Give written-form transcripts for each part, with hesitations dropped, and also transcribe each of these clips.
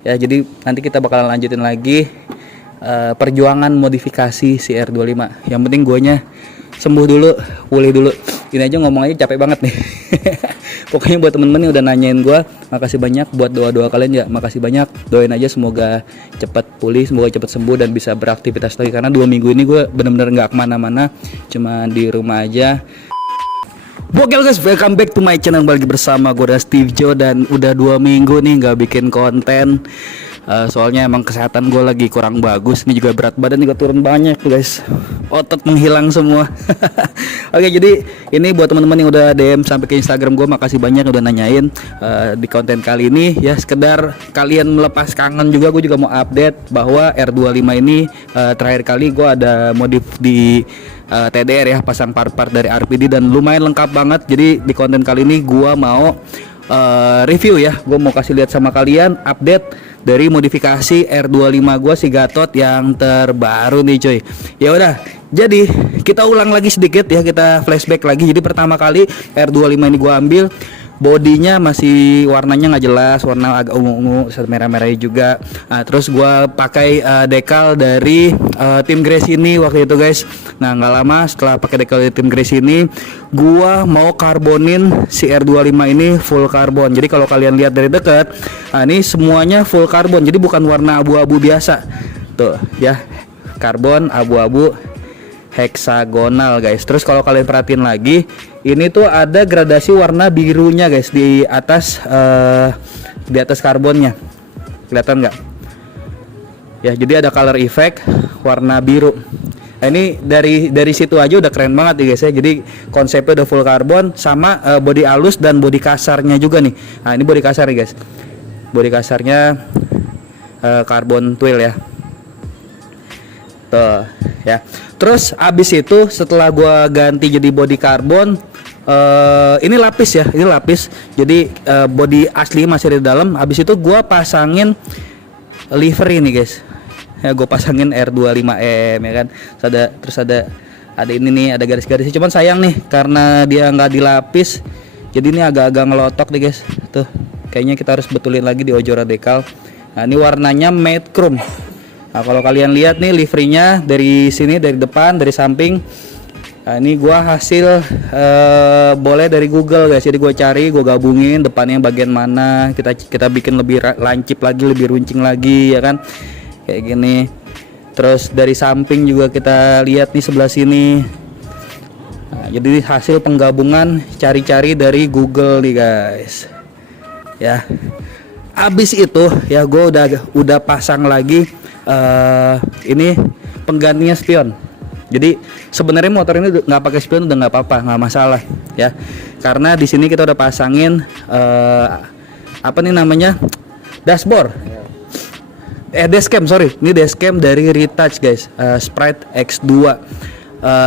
Ya, jadi nanti kita bakalan lanjutin lagi perjuangan modifikasi si R25. Yang penting guanya sembuh dulu, pulih dulu. Ini aja ngomong aja capek banget nih. Pokoknya buat temen-temen yang udah nanyain gua, makasih banyak. Buat doa-doa kalian ya, makasih banyak. Doain aja semoga cepat pulih, semoga cepat sembuh dan bisa beraktivitas lagi. Karena 2 minggu ini gue bener-bener nggak kemana-mana, cuma di rumah aja. Oke guys, welcome back to my channel. Balik bersama gue Steve Joe. Dan udah 2 minggu nih nggak bikin konten, soalnya emang kesehatan gue lagi kurang bagus. Ini juga berat badan juga turun banyak guys, otot menghilang semua. Oke, jadi ini buat teman-teman yang udah DM sampai ke Instagram gue, makasih banyak udah nanyain di konten kali ini. Ya sekedar kalian melepas kangen juga, gue juga mau update bahwa R25 ini terakhir kali gue ada modif di TDR ya, pasang part-part dari RPD dan lumayan lengkap banget. Jadi di konten kali ini gua mau review ya, gua mau kasih lihat sama kalian update dari modifikasi R25 gua si Gatot yang terbaru nih coy. Ya udah, jadi kita ulang lagi sedikit ya, kita flashback lagi. Jadi pertama kali R25 ini gua ambil, bodinya masih warnanya nggak jelas, warna agak ungu-ungu, merah-merah juga. Nah, terus gua pakai dekal dari tim Grace ini waktu itu guys. Nah, nggak lama setelah pakai dekal dari tim Grace ini, gua mau karbonin si R25 ini full karbon. Jadi kalau kalian lihat dari dekat, nah ini semuanya full karbon. Jadi bukan warna abu-abu biasa. Tuh ya, karbon abu-abu heksagonal guys. Terus kalau kalian perhatiin lagi, ini tuh ada gradasi warna birunya guys di atas karbonnya. Kelihatan nggak? Ya, jadi ada color effect warna biru. Nah, ini dari situ aja udah keren banget ya guys ya. Jadi konsepnya udah full karbon sama bodi halus dan bodi kasarnya juga nih. Nah, ini bodi kasar nih guys. Bodi kasarnya karbon twill ya. Tuh ya. Terus abis itu setelah gua ganti jadi bodi karbon, ini lapis ya, ini lapis. Jadi bodi asli masih ada di dalam. Abis itu gua pasangin livery nih guys. Ya, gue pasangin R25M ya kan. Terus ada ini nih, ada garis-garisnya. Cuman sayang nih karena dia nggak dilapis, jadi ini agak-agak ngelotok nih guys. Tuh, kayaknya kita harus betulin lagi di ojora dekal. Nah, ini warnanya matte chrome. Nah, kalau kalian lihat nih liverynya dari sini, dari depan, dari samping. Nah, ini gua hasil boleh dari Google guys. Jadi gua cari, gua gabungin depannya bagian mana, kita bikin lebih lancip lagi, lebih runcing lagi ya kan. Kayak gini. Terus dari samping juga kita lihat nih sebelah sini. Nah, jadi hasil penggabungan cari-cari dari Google nih guys. Ya. Abis itu ya gue udah pasang lagi ini penggantinya spion. Jadi sebenarnya motor ini nggak pakai spion udah nggak apa-apa, nggak masalah ya. Karena di sini kita udah pasangin apa nih namanya, dashboard. Dashcam, sorry, ini dashcam dari Retouch guys, Sprite X2.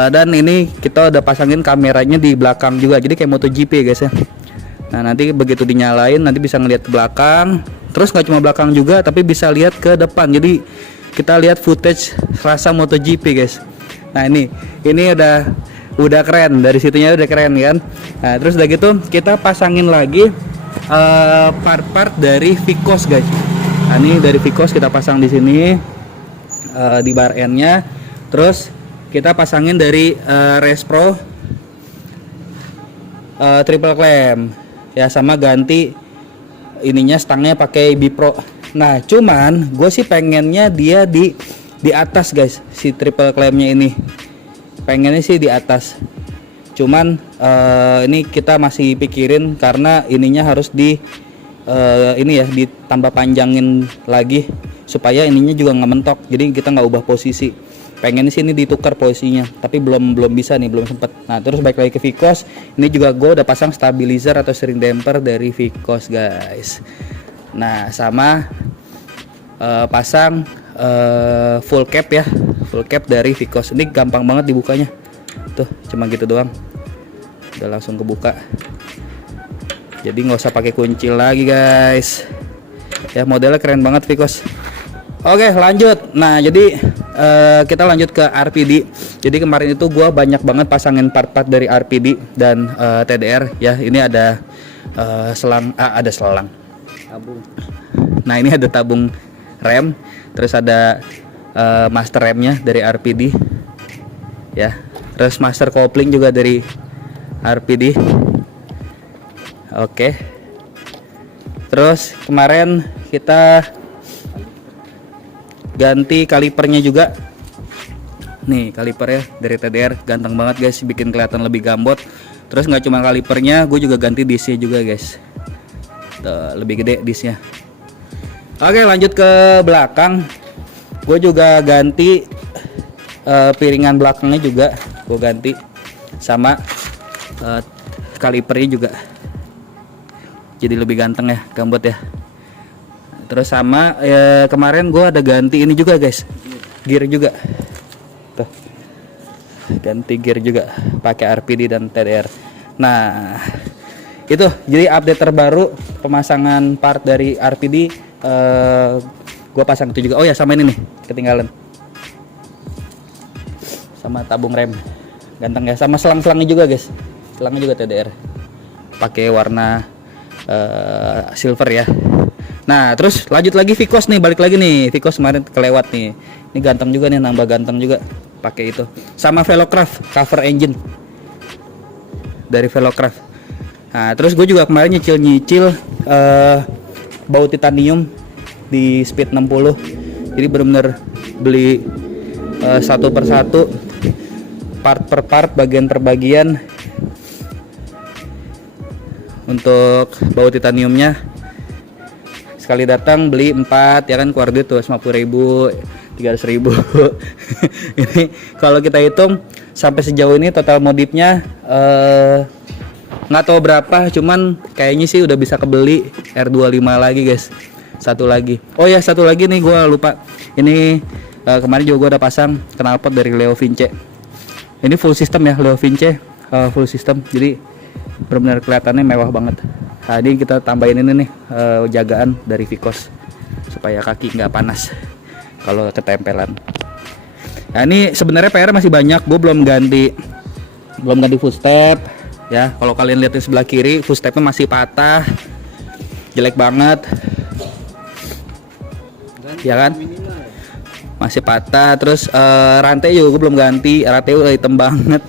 Dan ini kita udah pasangin kameranya di belakang juga, jadi kayak MotoGP guys ya. Nah, nanti begitu dinyalain nanti bisa ngeliat ke belakang. Terus nggak cuma belakang juga, tapi bisa lihat ke depan. Jadi kita lihat footage rasa MotoGP guys. Nah, ini udah keren, dari situnya udah keren kan. Nah, terus udah gitu kita pasangin lagi part-part dari Vicos guys. Nah, ini dari Vicos kita pasang di sini di bar N-nya. Terus kita pasangin dari Respro triple clamp ya, sama ganti ininya, stangnya pakai Bipro. Nah, cuman gue sih pengennya dia di atas guys, si triple clampnya ini pengennya sih di atas. Cuman ini kita masih pikirin karena ininya harus ini ya ditambah panjangin lagi supaya ininya juga nggak mentok. Jadi kita nggak ubah posisi. Pengen sih ini ditukar posisinya, tapi belum bisa nih, belum sempet. Nah, terus balik lagi ke Vicos. Ini juga gue udah pasang stabilizer atau steering damper dari Vicos guys. Nah, sama pasang full cap ya, full cap dari Vicos. Ini gampang banget dibukanya. Tuh, cuma gitu doang. Udah langsung kebuka. Jadi nggak usah pakai kunci lagi guys. Ya, modelnya keren banget Vicos. Oke, lanjut. Nah, jadi kita lanjut ke RPD. Jadi kemarin itu gua banyak banget pasangin part-part dari RPD dan TDR ya. Ini ada selang, ada selang. Nah ini ada tabung rem, terus ada master remnya dari RPD ya, terus master kopling juga dari RPD. Oke. Terus kemarin kita ganti kalipernya juga. Nih kalipernya dari TDR, ganteng banget guys, bikin kelihatan lebih gambot. Terus nggak cuma kalipernya, gue juga ganti disnya juga guys. Tuh, lebih gede disnya. Oke, lanjut ke belakang. Gue juga ganti piringan belakangnya juga, gue ganti sama kalipernya juga. Jadi lebih ganteng ya, gambot ya. Terus sama kemarin gue ada ganti ini juga guys, gear juga. Tuh, ganti gear juga pakai RPD dan TDR. Nah itu jadi update terbaru pemasangan part dari RPD. Gue pasang itu juga. Oh ya, sama ini nih ketinggalan, sama tabung rem, ganteng ya. Sama selang-selangnya juga guys, selangnya juga TDR, pakai warna silver ya. Nah terus lanjut lagi Vicos nih, balik lagi nih Vicos, kemarin kelewat nih. Ini ganteng juga nih, nambah ganteng juga pakai itu. Sama Velocraft cover engine dari Velocraft. Nah terus gue juga kemarin nyicil baut titanium di speed 60. Jadi bener-bener beli satu persatu, part per part, bagian per bagian. Untuk baut titaniumnya sekali datang beli 4 ya kan, keluar duit tuh 50.000, 300.000. Ini kalau kita hitung sampai sejauh ini total modifnya nggak tahu berapa, cuman kayaknya sih udah bisa kebeli R25 lagi guys. Satu lagi, oh ya satu lagi nih gue lupa, ini kemarin juga gue udah pasang knalpot dari Leo Vince. Ini full system ya, Leo Vince full system, jadi benar-benar kelihatannya mewah banget. Nah, ini kita tambahin ini nih jagaan dari Vicos supaya kaki nggak panas kalau ketempelan. Nah ini sebenarnya PR masih banyak, gue belum ganti full step ya. Kalau kalian lihat di sebelah kiri, full stepnya masih patah, jelek banget ya kan, masih patah. Terus rantai juga gue belum ganti, rantai udah hitam banget.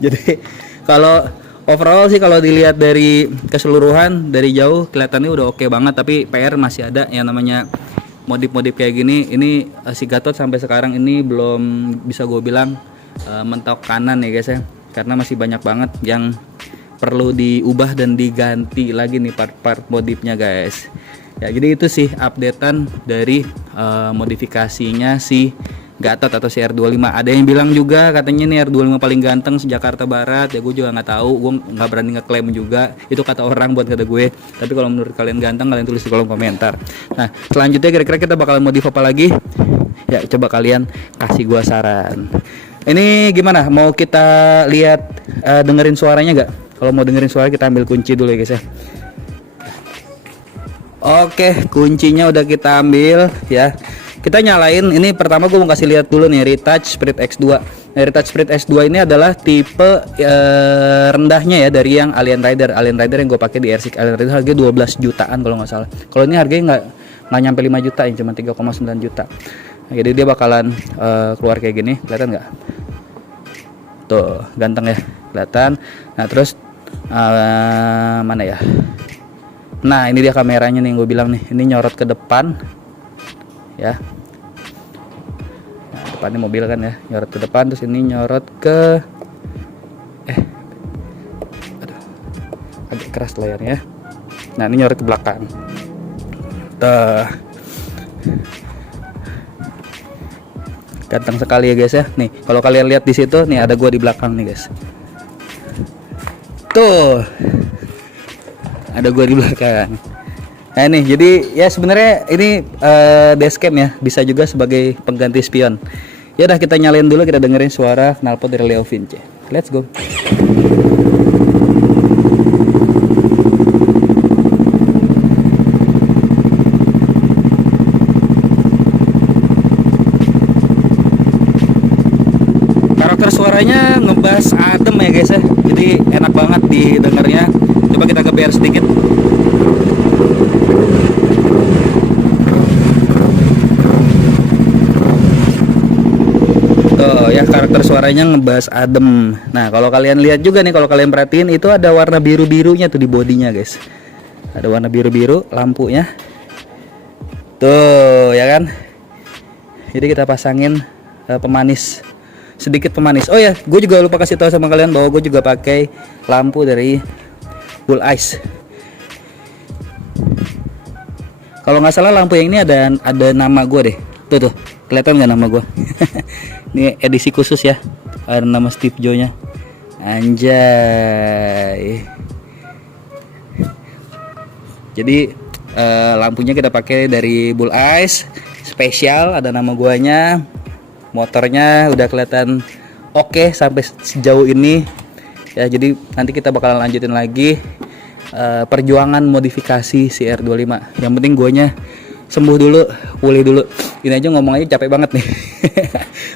Jadi kalau overall sih, kalau dilihat dari keseluruhan dari jauh kelihatannya udah oke banget, tapi PR masih ada yang namanya modif-modif kayak gini. Ini si Gatot sampai sekarang ini belum bisa gue bilang mentok kanan ya guys ya, karena masih banyak banget yang perlu diubah dan diganti lagi nih part-part modifnya guys. Ya jadi itu sih updatean dari modifikasinya si Gatot atau si R25. Ada yang bilang juga katanya nih R25 paling ganteng se Jakarta Barat. Ya gue juga nggak tahu, gue nggak berani ngeklaim juga. Itu kata orang, buat kata gue. Tapi kalau menurut kalian ganteng, kalian tulis di kolom komentar. Nah selanjutnya kira-kira kita bakalan modif apa lagi? Ya coba kalian kasih gue saran. Ini gimana? Mau kita lihat dengerin suaranya nggak? Kalau mau dengerin suara kita ambil kunci dulu ya guys ya. Oke, kuncinya udah kita ambil ya. Kita nyalain. Ini pertama gue mau kasih lihat dulu nih Retouch Spirit X2. Nah, Retouch Spirit X2 ini adalah tipe rendahnya ya dari yang Alien Rider. Alien Rider yang gue pakai di R6 Alien Rider harganya 12 jutaan kalau nggak salah. Kalau ini harganya nggak nyampe 5 juta, yang cuma 3,9 juta. Nah, jadi dia bakalan keluar kayak gini, kelihatan nggak? Tuh, ganteng ya, kelihatan. Nah, terus mana ya? Nah, ini dia kameranya nih, gue bilang nih, ini nyorot ke depan ya. Nah, depannya mobil kan ya, nyorot ke depan, terus ini nyorot ke aduh, agak keras layarnya. Nah, ini nyorot ke belakang. Tuh. Ganteng sekali ya guys ya. Nih, kalau kalian lihat di situ nih ada gua di belakang nih guys. Tuh. Ada gua di belakang. Nah ini jadi ya sebenarnya ini dashcam ya, bisa juga sebagai pengganti spion. Ya udah, kita nyalain dulu, kita dengerin suara knalpot dari Leo Vince. Let's go. Karakter suaranya ngebass adem ya guys ya. Jadi enak banget didengarnya. Coba kita geber sedikit. suaranya ngebas adem. Nah kalau kalian lihat juga nih, kalau kalian perhatiin itu ada warna biru-birunya tuh di bodinya guys. Ada warna biru-biru lampunya. Tuh ya kan. Jadi kita pasangin pemanis, sedikit pemanis. Oh ya, gue juga lupa kasih tahu sama kalian bahwa gue juga pakai lampu dari Bull Eyes. Kalau nggak salah lampu yang ini ada nama gue deh. Tuh kelihatan nggak nama gue? Ini edisi khusus ya. Ada nama Steve Joe nya. Anjay. Jadi lampunya kita pakai dari Bull Eyes spesial, ada nama guanya. Motornya udah kelihatan oke sampai sejauh ini. Ya, jadi nanti kita bakalan lanjutin lagi perjuangan modifikasi CR25. Yang penting guanya sembuh dulu, pulih dulu. Ini aja ngomong aja capek banget nih.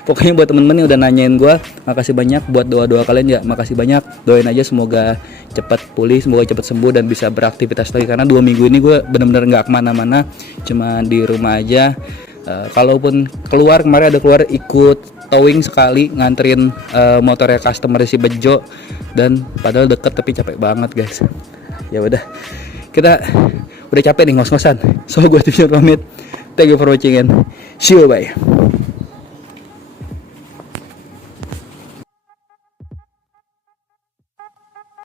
Pokoknya buat temen-temen yang udah nanyain gua, makasih banyak. Buat doa-doa kalian ya, makasih banyak. Doain aja semoga cepat pulih, semoga cepat sembuh dan bisa beraktivitas lagi. Karena 2 minggu ini gue bener-bener nggak kemana-mana, cuma di rumah aja. Kalaupun keluar, kemarin ada keluar ikut towing sekali, nganterin motornya customer si Bejo, dan padahal deket tapi capek banget guys. Ya udah, kita udah capek nih ngos-ngosan. So gue pamit. Thank you for watching and see you, bye.